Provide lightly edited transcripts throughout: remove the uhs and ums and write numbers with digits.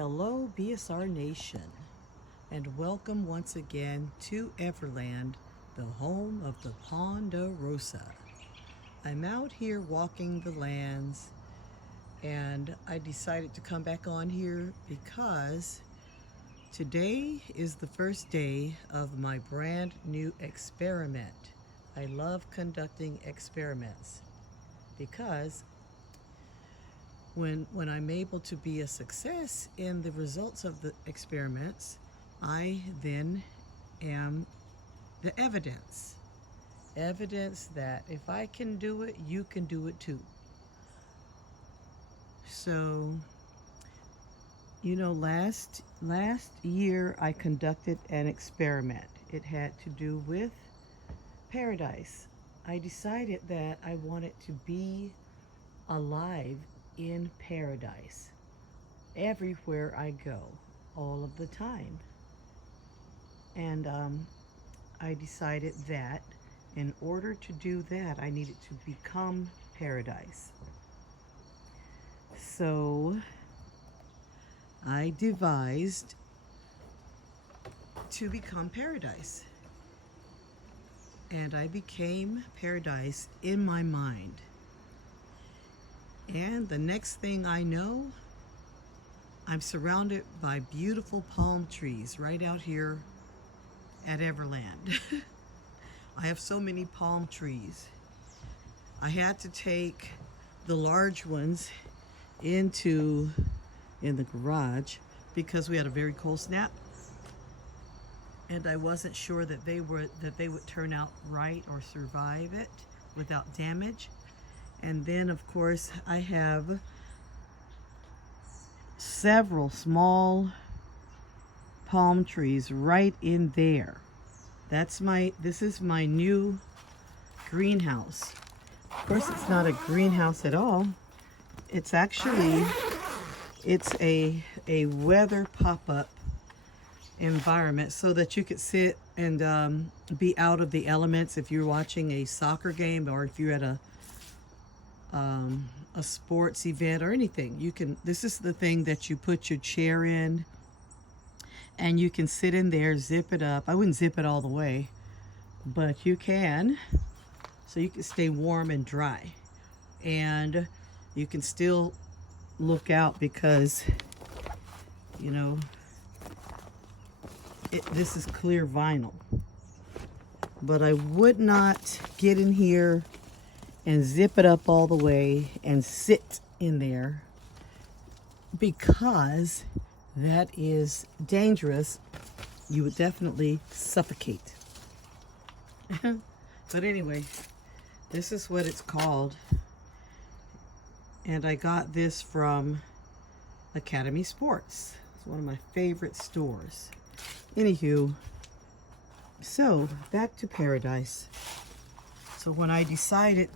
Hello, BSR Nation, and welcome once again to Everland, the home of the Ponderosa. I'm out here walking the lands, and I decided to come back on here because today is the first day of my brand new experiment. I love conducting experiments because when I'm able to be a success in the results of the experiments, I then am the evidence. Evidence that if I can do it, you can do it too. So, last year I conducted an experiment. It had to do with paradise. I decided that I wanted to be alive in paradise everywhere I go, all of the time. And I decided that in order to do that, I needed to become paradise. So I devised to become paradise. And I became paradise in my mind. And the next thing I know, I'm surrounded by beautiful palm trees right out here at Everland. I have so many palm trees. I had to take the large ones in the garage because we had a very cold snap, and I wasn't sure that they would turn out right or survive it without damage. And then, of course, I have several small palm trees right in there. This is my new greenhouse. Of course, it's not a greenhouse at all. It's actually, it's a weather pop-up environment so that you could sit and be out of the elements if you're watching a soccer game or if you're at a sports event or anything. This is the thing that you put your chair in and you can sit in there, zip it up. I wouldn't zip it all the way, but you can, so you can stay warm and dry. And you can still look out because, this is clear vinyl. But I would not get in here and zip it up all the way and sit in there because that is dangerous. You would definitely suffocate. But anyway, this is what it's called. And I got this from Academy Sports. It's one of my favorite stores. Anywho, so back to paradise. So when I decided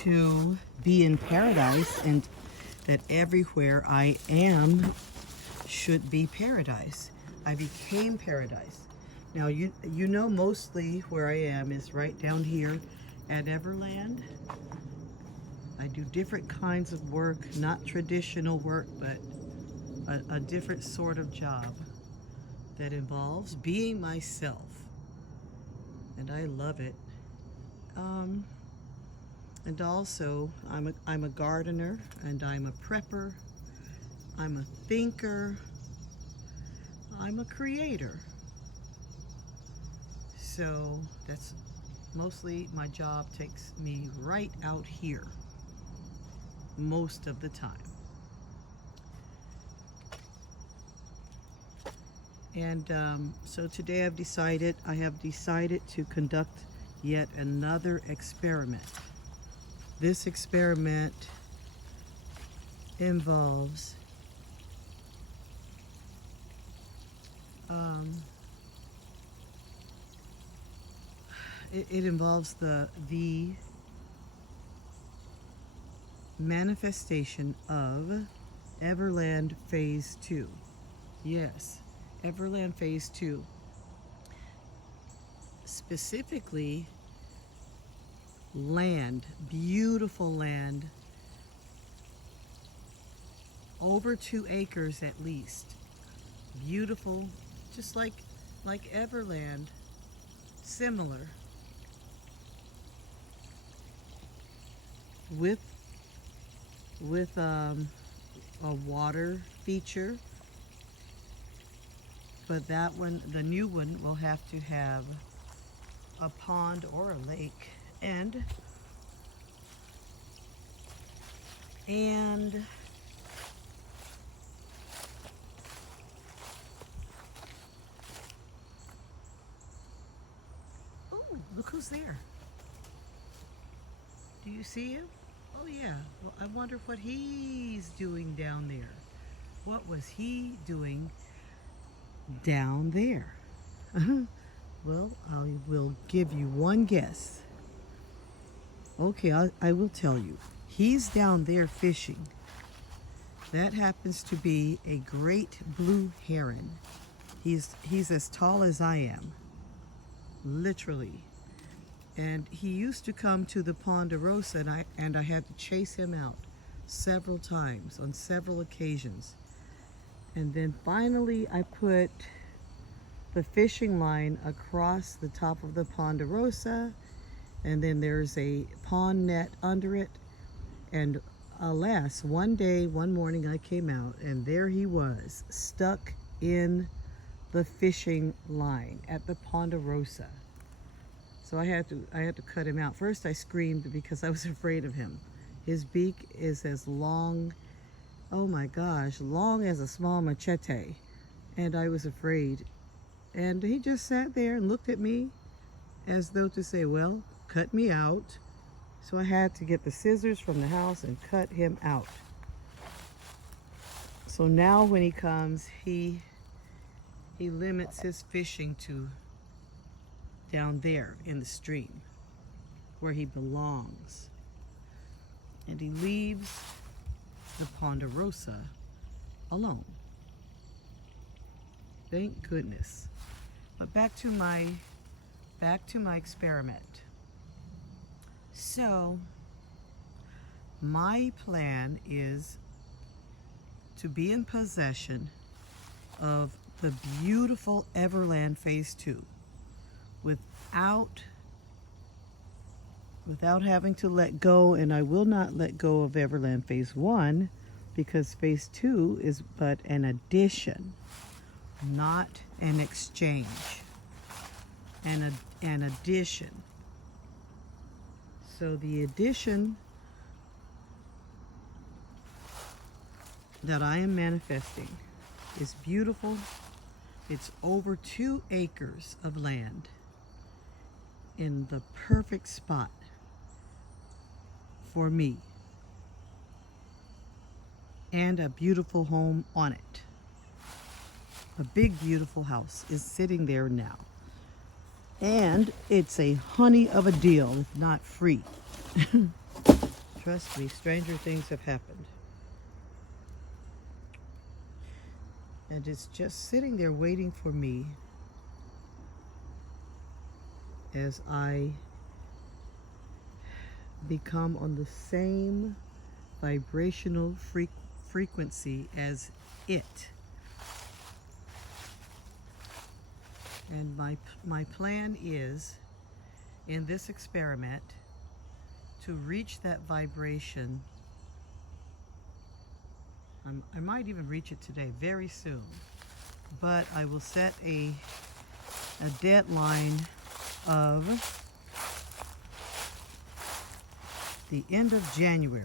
to be in paradise and that everywhere I am should be paradise, I became paradise. Now you know mostly where I am is right down here at Everland. I do different kinds of work, not traditional work, but a different sort of job that involves being myself, and I love it. And also, I'm a gardener, and I'm a prepper, I'm a thinker, I'm a creator. So that's mostly my job takes me right out here most of the time. And so today I have decided to conduct yet another experiment. This experiment involves it involves the manifestation of Everland Phase 2. Yes, Everland Phase 2. Specifically, land, beautiful land over 2 acres at least. Beautiful, just like Everland, similar, with a water feature, but that one, the new one, will have to have a pond or a lake, and oh, look who's there. Do you see him? Oh yeah. Well, I wonder what he's doing down there. What was he doing down there? Well, I will give you one guess. Okay, I will tell you. He's down there fishing. That happens to be a great blue heron. He's as tall as I am, literally. And he used to come to the Ponderosa, and I had to chase him out several times on several occasions. And then finally I put the fishing line across the top of the Ponderosa, and then there's a pond net under it. And alas, one morning I came out, and there he was, stuck in the fishing line at the Ponderosa. So I had to cut him out. First I screamed because I was afraid of him. His beak is as long, oh my gosh, long as a small machete. And I was afraid. And he just sat there and looked at me as though to say, well, cut me out. So I had to get the scissors from the house and cut him out. So now when he comes, he limits his fishing to down there in the stream where he belongs. And he leaves the Ponderosa alone. Thank goodness. But back to my experiment. So my plan is to be in possession of the beautiful Everland Phase 2 without having to let go, and I will not let go of Everland Phase 1 because Phase 2 is but an addition, not an exchange. An addition. So the addition that I am manifesting is beautiful. It's over 2 acres of land in the perfect spot for me, and a beautiful home on it. A big beautiful house is sitting there now, and it's a honey of a deal, if not free. Trust me, stranger things have happened. And it's just sitting there waiting for me as I become on the same vibrational frequency as it. And my plan is, in this experiment, to reach that vibration. I might even reach it today, very soon. But I will set a deadline of the end of January.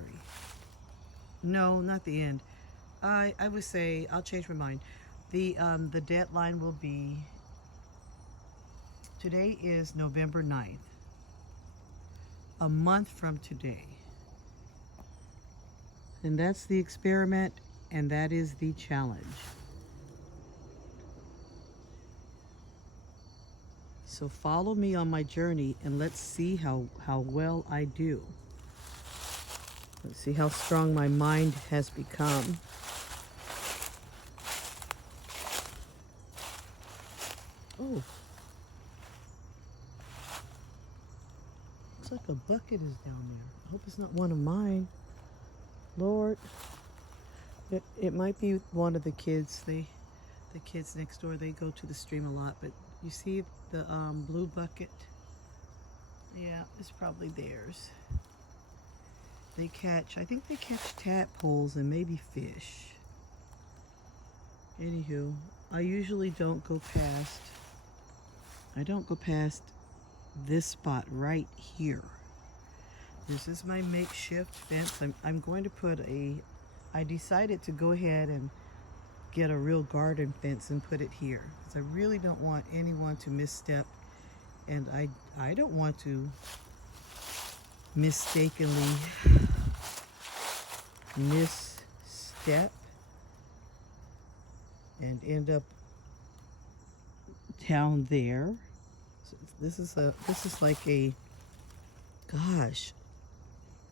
No, not the end. I would say, I'll change my mind. The deadline will be, today is November 9th. A month from today. And that's the experiment, and that is the challenge. So follow me on my journey, and let's see how well I do. Let's see how strong my mind has become. Oh. Looks like a bucket is down there. I hope it's not one of mine. Lord, It might be one of the kids. The kids next door, they go to the stream a lot. But you see the blue bucket? Yeah, it's probably theirs. They catch, I think they catch tadpoles and maybe fish. Anywho, I usually don't go past, this spot right here. This is my makeshift fence. I'm going to put I decided to go ahead and get a real garden fence and put it here, because I really don't want anyone to misstep, and I don't want to mistakenly misstep and end up down there. So this is like a, gosh,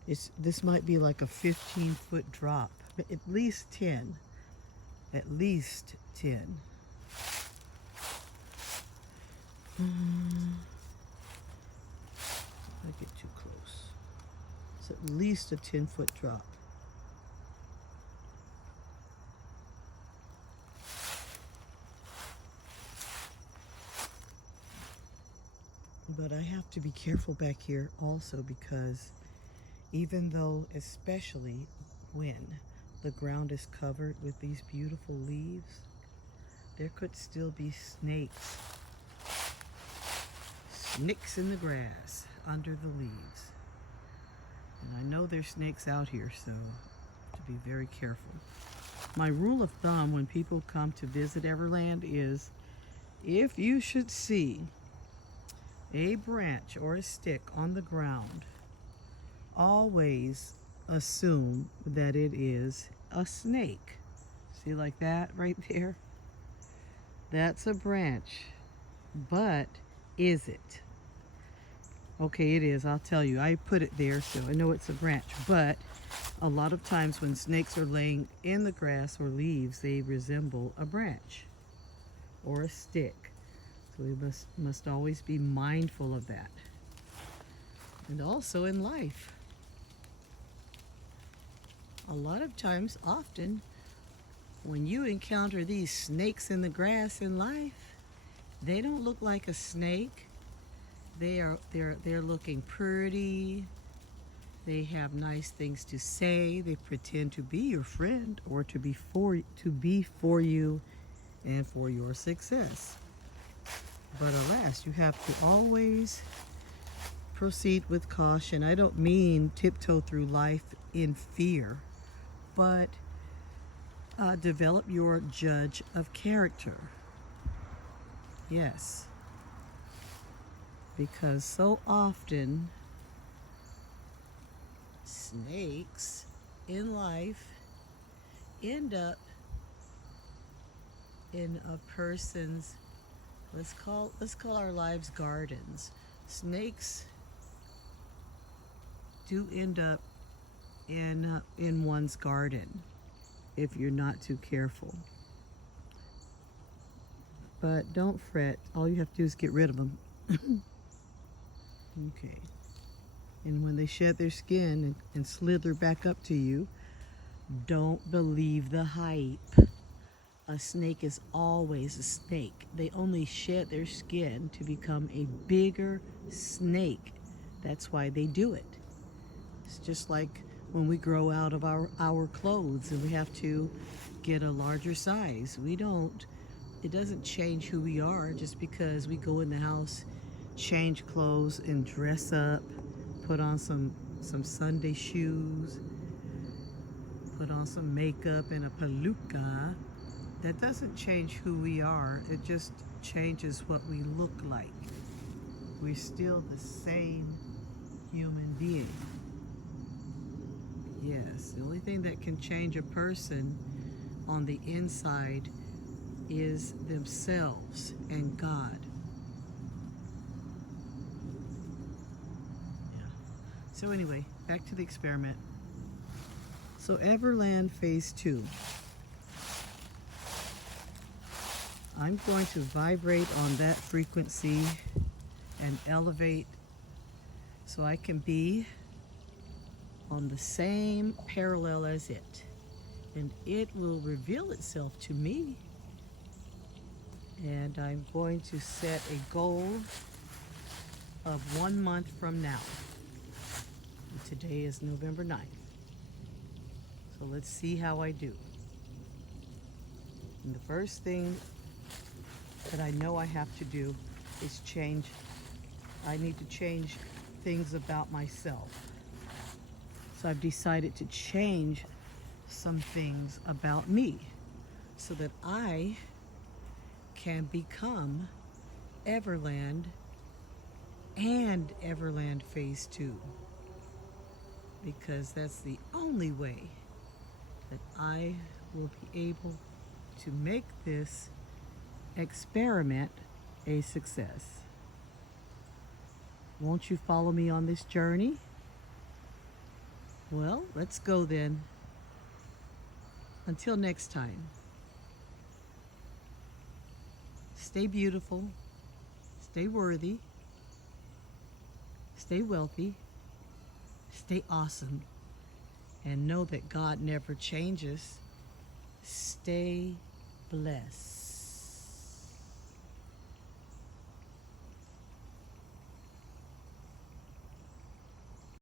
this might be like a 15-foot drop, at least 10. At least 10. I get too close. It's at least a 10-foot drop. But I have to be careful back here also, because even though, especially when the ground is covered with these beautiful leaves, there could still be snakes. Snakes in the grass under the leaves. And I know there's snakes out here, so to be very careful. My rule of thumb when people come to visit Everland is, if you should see a branch or a stick on the ground, always assume that it is a snake. See, like that right there? That's a branch. But is it? Okay, it is. I'll tell you. I put it there, so I know it's a branch. But a lot of times when snakes are laying in the grass or leaves, they resemble a branch or a stick. So we must always be mindful of that. And also in life. A lot of times, often, when you encounter these snakes in the grass in life, they don't look like a snake. They're looking pretty. They have nice things to say. They pretend to be your friend or to be for you and for your success. But alas, you have to always proceed with caution. I don't mean tiptoe through life in fear, but develop your judge of character. Yes. Because so often, snakes in life end up in a person's, let's call our lives gardens. Snakes do end up in one's garden if you're not too careful. But don't fret. All you have to do is get rid of them. Okay. And when they shed their skin and slither back up to you, don't believe the hype. A snake is always a snake. They only shed their skin to become a bigger snake. That's why they do it. It's just like when we grow out of our clothes and we have to get a larger size. It doesn't change who we are just because we go in the house, change clothes and dress up, put on some Sunday shoes, put on some makeup and a palooka. That doesn't change who we are. It just changes what we look like. We're still the same human being. Yes, the only thing that can change a person on the inside is themselves and God. Yeah. So anyway, back to the experiment. So Everland Phase 2. I'm going to vibrate on that frequency and elevate so I can be on the same parallel as it. and it will reveal itself to me. And I'm going to set a goal of 1 month from now. And today is November 9th. So let's see how I do. And the first thing that I know I have to do is change. I need to change things about myself. So I've decided to change some things about me so that I can become Everland and Everland Phase 2, because that's the only way that I will be able to make this experiment a success. Won't you follow me on this journey? Well, let's go then. Until next time, stay beautiful, stay worthy, stay wealthy, stay awesome, and know that God never changes. Stay blessed.